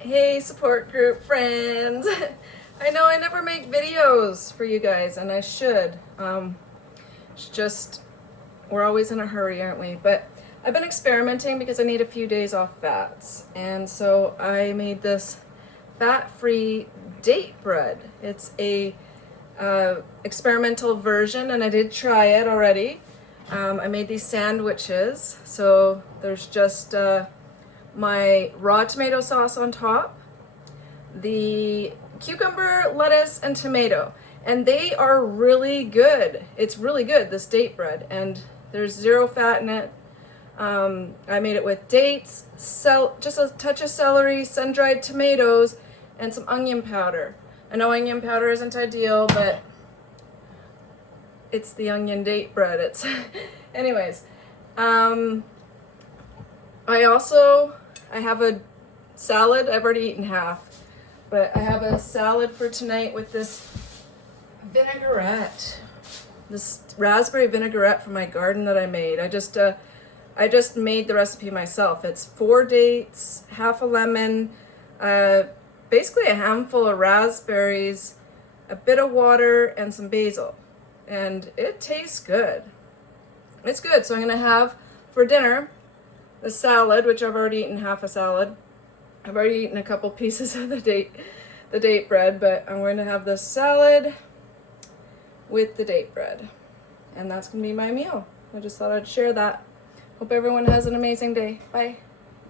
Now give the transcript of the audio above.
Hey, support group friends. I know I never make videos for you guys, and I should. It's just, we're always in a hurry, aren't we? But I've been experimenting because I need a few days off fats. And so I made this fat-free date bread. It's a experimental version, and I did try it already. I made these sandwiches. So there's just my raw tomato sauce on top, the cucumber, lettuce, and tomato. And they are really good. It's really good, this date bread. And there's zero fat in it. I made it with dates, just a touch of celery, sun-dried tomatoes, and some onion powder. I know onion powder isn't ideal, but it's the onion date bread. It's anyways. I have a salad. I've already eaten half, but I have a salad for tonight with this vinaigrette, this raspberry vinaigrette from my garden that I made. I just made the recipe myself. It's 4 dates, half a lemon, basically a handful of raspberries, a bit of water, and some basil. And it tastes good. It's good. So I'm gonna have for dinner the salad, which I've already eaten half a salad. I've already eaten a couple pieces of the date bread, but I'm going to have the salad with the date bread. And that's gonna be my meal. I just thought I'd share that. Hope everyone has an amazing day. Bye.